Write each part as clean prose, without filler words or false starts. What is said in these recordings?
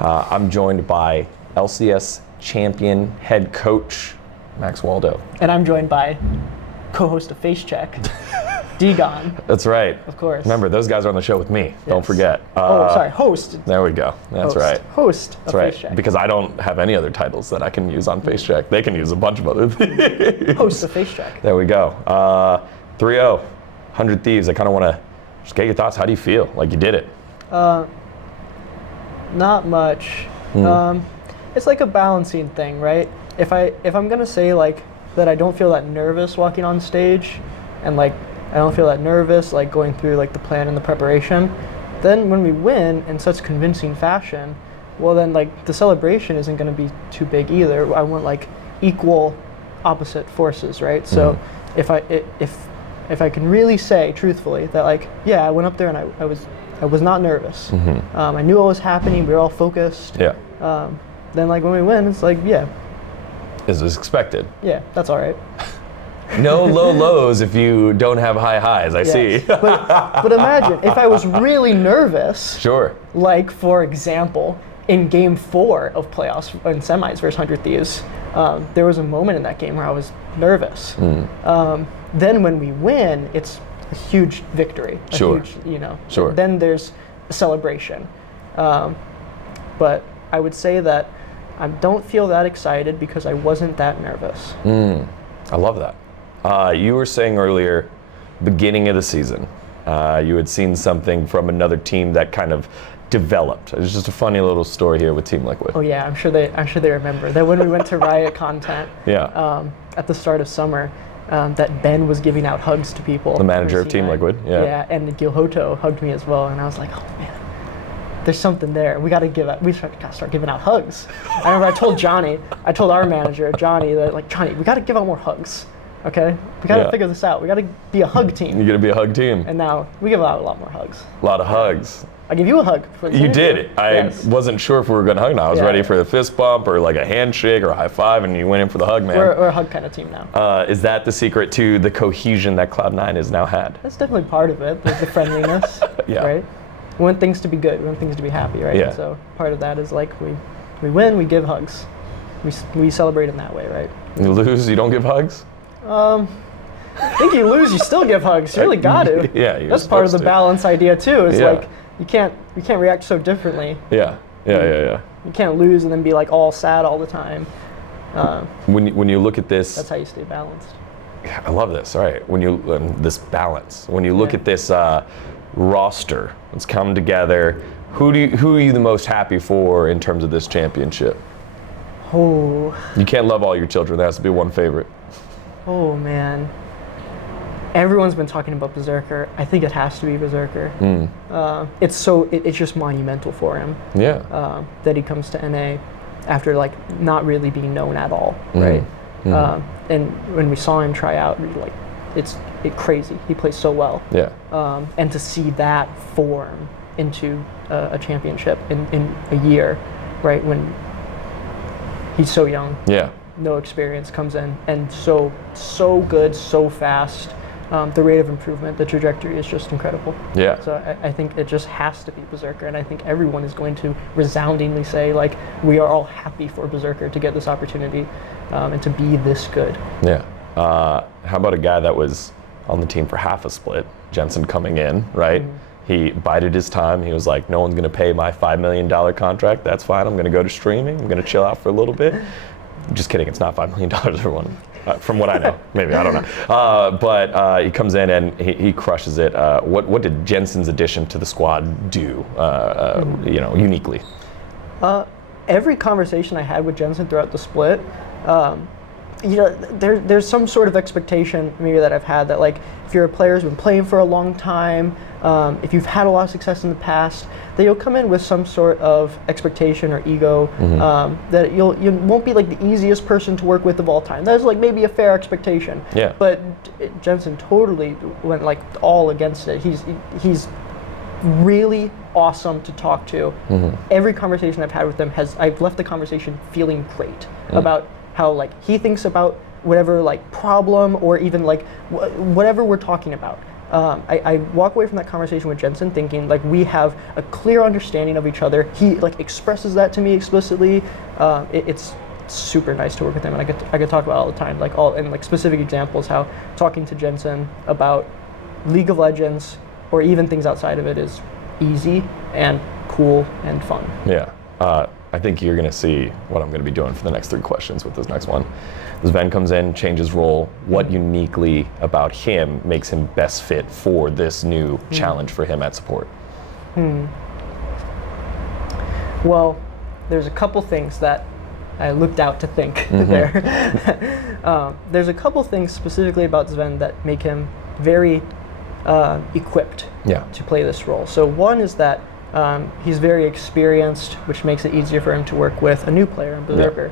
I'm joined by LCS Champion Head Coach Max Waldo. And I'm joined by co-host of Face Check, D-Gon. That's right. Of course. Remember, those guys are on the show with me. Yes. Don't forget. Host. There we go. That's host. right. Host That's of right. Face Check. Because I don't have any other titles that I can use on Face Check. They can use a bunch of other things. Host of Face Check. There we go. 3-0, 100 Thieves. I kind of want to just get your thoughts. How do you feel? Like you did it? Not much. It's like a balancing thing, right? If I'm gonna say like that I don't feel that nervous walking on stage, and like I don't feel that nervous like going through like the plan and the preparation, then when we win in such convincing fashion, well then like the celebration isn't gonna be too big either. I want like equal opposite forces, right? So if I can really say truthfully that like yeah I went up there and I was not nervous. I knew what was happening. We were all focused. Yeah. Then like when we win, it's like yeah. Is this expected? Yeah, that's all right. No low lows if you don't have high highs, I see. But imagine if I was really nervous. Sure. Like, for example, in Game 4 of playoffs in semis versus 100 Thieves, there was a moment in that game where I was nervous. Then when we win, it's a huge victory. Sure. Huge, Sure. Then there's a celebration. But I would say that I don't feel that excited because I wasn't that nervous. I love that. You were saying earlier, beginning of the season, you had seen something from another team that kind of developed. It's just a funny little story here with Team Liquid. Oh yeah, I'm sure they remember that when we went to Riot Content at the start of summer, that Ben was giving out hugs to people. The manager of Team Liquid. Yeah. Yeah, and Gilhoto hugged me as well, and I was like, oh man. There's something there. We gotta start giving out hugs. I remember I told our manager, Johnny, that like, Johnny, we gotta give out more hugs, okay? We gotta figure this out. We gotta be a hug team. You gotta be a hug team. And now we give out a lot more hugs. A lot of hugs. I give you a hug. You did. I wasn't sure if we were gonna hug now. I was ready for the fist bump or like a handshake or a high five, and you went in for the hug, man. We're a hug kind of team now. Is that the secret to the cohesion that Cloud9 has now had? That's definitely part of it, the friendliness, right? We want things to be good. We want things to be happy, right? Yeah. And so part of that is like we win, we give hugs. We celebrate in that way, right? You lose, you don't give hugs? I think you lose, you still give hugs. You really got to. Yeah, that's part of the balance idea too. It's like you can't react so differently. Yeah. You can't lose and then be like all sad all the time. When you look at this, that's how you stay balanced. Yeah, I love this. All right, when you this balance. When you look at this roster, it's come together. Who are you the most happy for in terms of this championship? Oh. You can't love all your children. There has to be one favorite. Oh man. Everyone's been talking about Berserker. I think it has to be Berserker. It's just monumental for him. Yeah. That he comes to NA after like not really being known at all, right? And when we saw him try out, like it's crazy. He plays so well. Yeah. And to see that form into a championship in a year, right, when he's so young. Yeah. No experience, comes in and so good, so fast. The rate of improvement, the trajectory is just incredible. Yeah. So I think it just has to be Berserker, and I think everyone is going to resoundingly say like we are all happy for Berserker to get this opportunity and to be this good. Yeah. How about a guy that was on the team for half a split, Jensen coming in, right? He bided his time. He was like, no one's going to pay my $5 million contract. That's fine. I'm going to go to streaming. I'm going to chill out for a little bit. Just kidding. It's not $5 million for one. From what I know. Maybe. I don't know. But he comes in and he crushes it. What did Jensen's addition to the squad do, uniquely? Every conversation I had with Jensen throughout the split, there's some sort of expectation maybe that I've had that like if you're a player who's been playing for a long time, if you've had a lot of success in the past, that you'll come in with some sort of expectation or ego that you won't be like the easiest person to work with of all time. That's like maybe a fair expectation. Yeah. But Jensen totally went like all against it. He's really awesome to talk to. Every conversation I've had with him I've left the conversation feeling great about how like he thinks about whatever like problem or even like whatever we're talking about. I walk away from that conversation with Jensen thinking like we have a clear understanding of each other. He like expresses that to me explicitly. It's super nice to work with him, and I get talk about it all the time, like all and like specific examples how talking to Jensen about League of Legends or even things outside of it is easy and cool and fun. Yeah. I think you're going to see what I'm going to be doing for the next 3 questions with this next one. Sven comes in, changes role. What uniquely about him makes him best fit for this new challenge for him at support? Well, there's a couple things that I looked out to think there. There's a couple things specifically about Sven that make him very equipped to play this role. So one is that he's very experienced, which makes it easier for him to work with a new player in Berserker,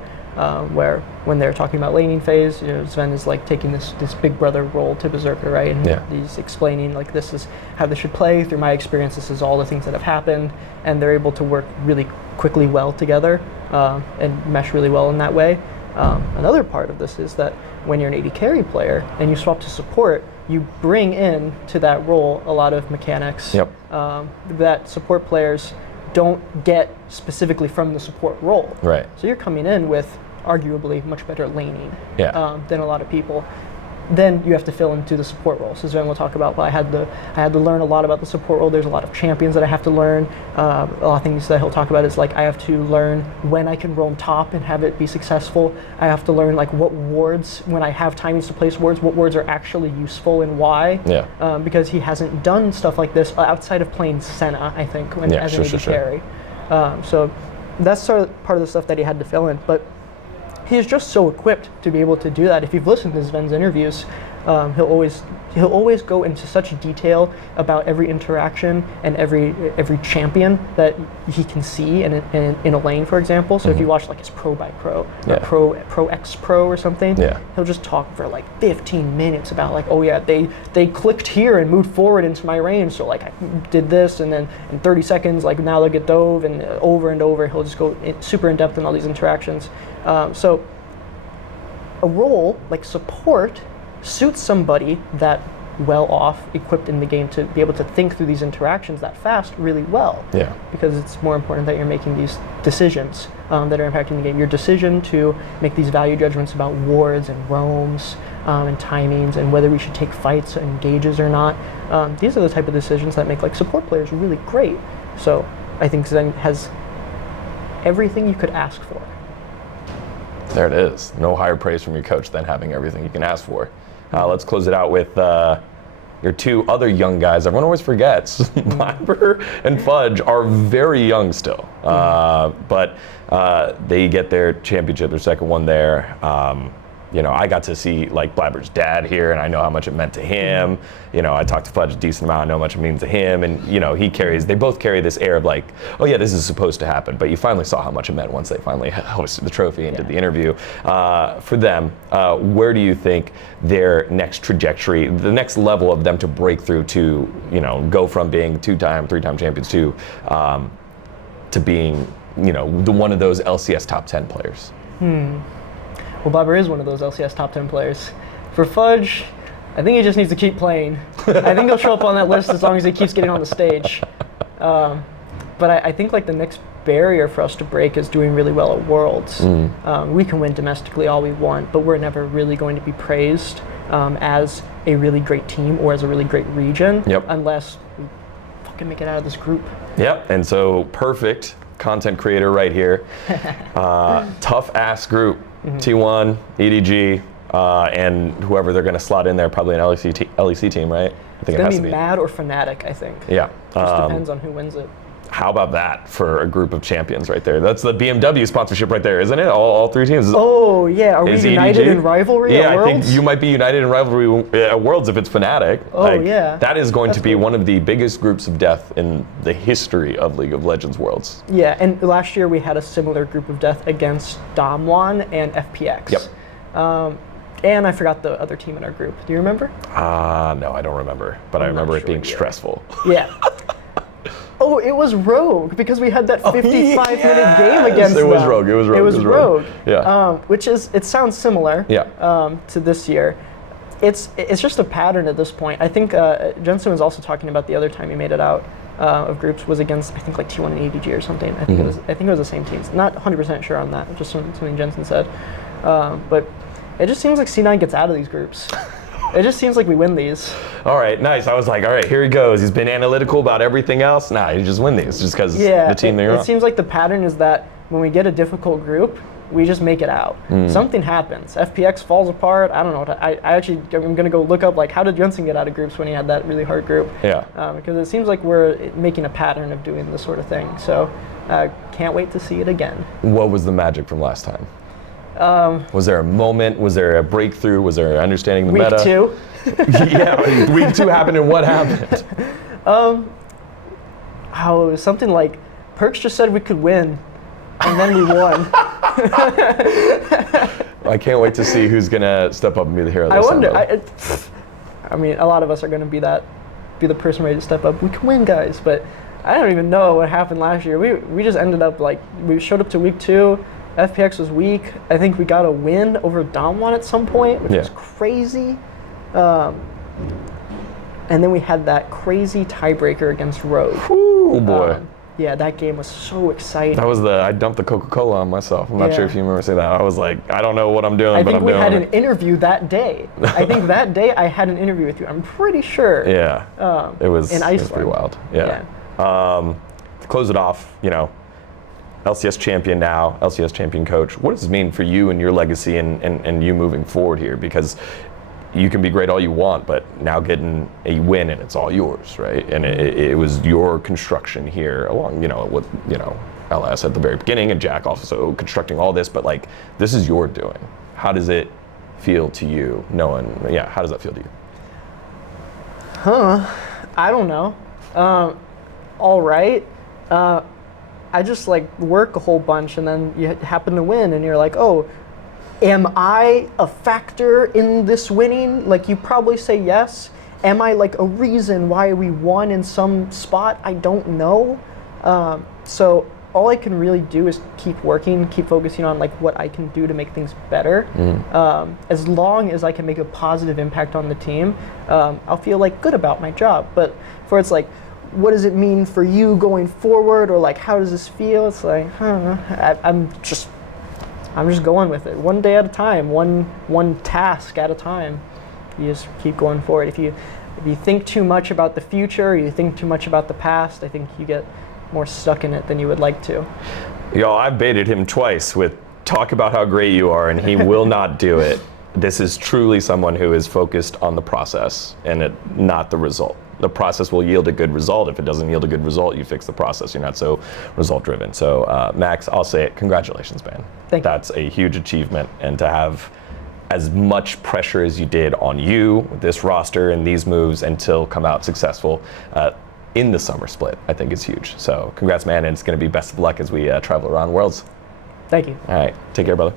where when they're talking about laning phase, Sven is like taking this big brother role to Berserker, right? And he's explaining like this is how this should play. Through my experience, this is all the things that have happened, and they're able to work really quickly well together and mesh really well in that way. Another part of this is that when you're an AD carry player and you swap to support, you bring in to that role a lot of mechanics that support players don't get specifically from the support role. Right. So you're coming in with arguably much better laning than a lot of people. Then you have to fill into the support role. So Sven will talk about, well, I had to learn a lot about the support role. There's a lot of champions that I have to learn. A lot of things that he'll talk about is like I have to learn when I can roam top and have it be successful. I have to learn like what wards, when I have timings to place wards, what wards are actually useful and why. Because he hasn't done stuff like this outside of playing Senna, I think, as an AD carry. So that's sort of part of the stuff that he had to fill in. But he's just so equipped to be able to do that. If you've listened to Sven's interviews, he'll always go into such detail about every interaction and every champion that he can see in a lane, for example. So if you watch like his pro by pro, or pro X pro or something, he'll just talk for like 15 minutes about like, oh yeah, they clicked here and moved forward into my range, so like I did this, and then in 30 seconds, like now they'll get dove, and over, he'll just go super in depth in all these interactions. So a role like support suits somebody that well off, equipped in the game to be able to think through these interactions that fast really well. Because it's more important that you're making these decisions that are impacting the game. Your decision to make these value judgments about wards and roams and timings and whether we should take fights and engages or not. These are the type of decisions that make like support players really great. So I think Zen has everything you could ask for. There it is. No higher praise from your coach than having everything you can ask for. Let's close it out with your 2 other young guys. Everyone always forgets. Blabber and Fudge are very young still. But they get their championship, their second one there. I got to see like Blabber's dad here, and I know how much it meant to him. I talked to Fudge a decent amount. I know how much it means to him, and they both carry this air of like, oh yeah, this is supposed to happen. But you finally saw how much it meant once they finally hosted the trophy and did the interview. For them, where do you think their next trajectory, the next level of them to break through to, go from being 2-time, 3-time champions to being, one of those LCS top 10 players? Well, Blabber is one of those LCS top 10 players. For Fudge, I think he just needs to keep playing. I think he'll show up on that list as long as he keeps getting on the stage. But I think like the next barrier for us to break is doing really well at Worlds. We can win domestically all we want, but we're never really going to be praised as a really great team or as a really great region unless we fucking make it out of this group. And so perfect content creator right here. Tough ass group. T1, EDG, and whoever they're going to slot in there, probably an LEC team, right? I think it's going to be Mad or Fnatic, I think. Just depends on who wins it. How about that for a group of champions right there? That's the BMW sponsorship right there, isn't it? All 3 teams. Oh, yeah. Are we united in rivalry at Worlds? I think you might be united in rivalry at Worlds if it's Fnatic. That is going to be one of the biggest groups of death in the history of League of Legends Worlds. Yeah, and last year we had a similar group of death against Damwon and FPX. And I forgot the other team in our group. Do you remember? No, I don't remember. But I remember it being stressful. Yeah. Oh, it was Rogue, because we had that 55-minute game against them. It was Rogue. Yeah. Which it sounds similar to this year. it's just a pattern at this point. I think Jensen was also talking about the other time he made it out of groups was against, I think, like T1 and ADG or something. I think it was the same teams. Not 100% sure on that. Just something Jensen said. But it just seems like C9 gets out of these groups. It just seems like we win these. All right, nice. I was like, all right, here he goes. He's been analytical about everything else. Nah, you just win these just because the team they're on. It seems like the pattern is that when we get a difficult group, we just make it out. Something happens. FPX falls apart. I don't know. I'm going to go look up, like, how did Jensen get out of groups when he had that really hard group? Yeah. Because it seems like we're making a pattern of doing this sort of thing. So can't wait to see it again. What was the magic from last time? Was there a moment? Was there a breakthrough? Was there understanding the meta? Week 2. Yeah, week 2 happened, and what happened? It was something like, Perks just said we could win, and then we won. I can't wait to see who's gonna step up and be the hero. I wonder. I mean, a lot of us are gonna be the person ready to step up. We can win, guys, but I don't even know what happened last year. We just ended up like, we showed up to week 2. FPX was weak. I think we got a win over Dom1 at some point, which was crazy. And then we had that crazy tiebreaker against Rogue. Oh boy. Yeah, that game was so exciting. That was I dumped the Coca-Cola on myself. I'm not sure if you remember saying that. I was like, I don't know what I'm doing, but I'm doing it. I think we had an interview that day. I think that day I had an interview with you. I'm pretty sure. Yeah. It was in Iceland. It was pretty wild. Yeah. To close it off, LCS champion now, LCS champion coach. What does this mean for you and your legacy and you moving forward here? Because you can be great all you want, but now getting a win and it's all yours, right? And it was your construction here along, with, LS at the very beginning and Jack also constructing all this, but like, this is your doing. How does it feel to you knowing, how does that feel to you? I don't know. All right. I just like work a whole bunch and then you happen to win and you're like, oh, am I a factor in this winning? Like, you probably say yes. Am I like a reason why we won in some spot? I don't know. So all I can really do is keep working, keep focusing on like what I can do to make things better. As long as I can make a positive impact on the team, I'll feel like good about my job. But for it's like, what does it mean for you going forward, or like how does this feel? It's like, I don't know. I'm just going with it, one day at a time, one task at a time. You just keep going forward. If you think too much about the future, or you think too much about the past, I think you get more stuck in it than you would like to. Yo, I baited him twice with talk about how great you are, and he will not do it. This is truly someone who is focused on the process and not the result. The process will yield a good result. If it doesn't yield a good result, you fix the process. You're not so result driven. So Max, I'll say it, congratulations, man. Thank you. That's a huge achievement, and to have as much pressure as you did on you with this roster and these moves and still come out successful in the summer split, I think is huge. So congrats, man, and it's going to be best of luck as we travel around Worlds. Thank you. All right, take care, brother.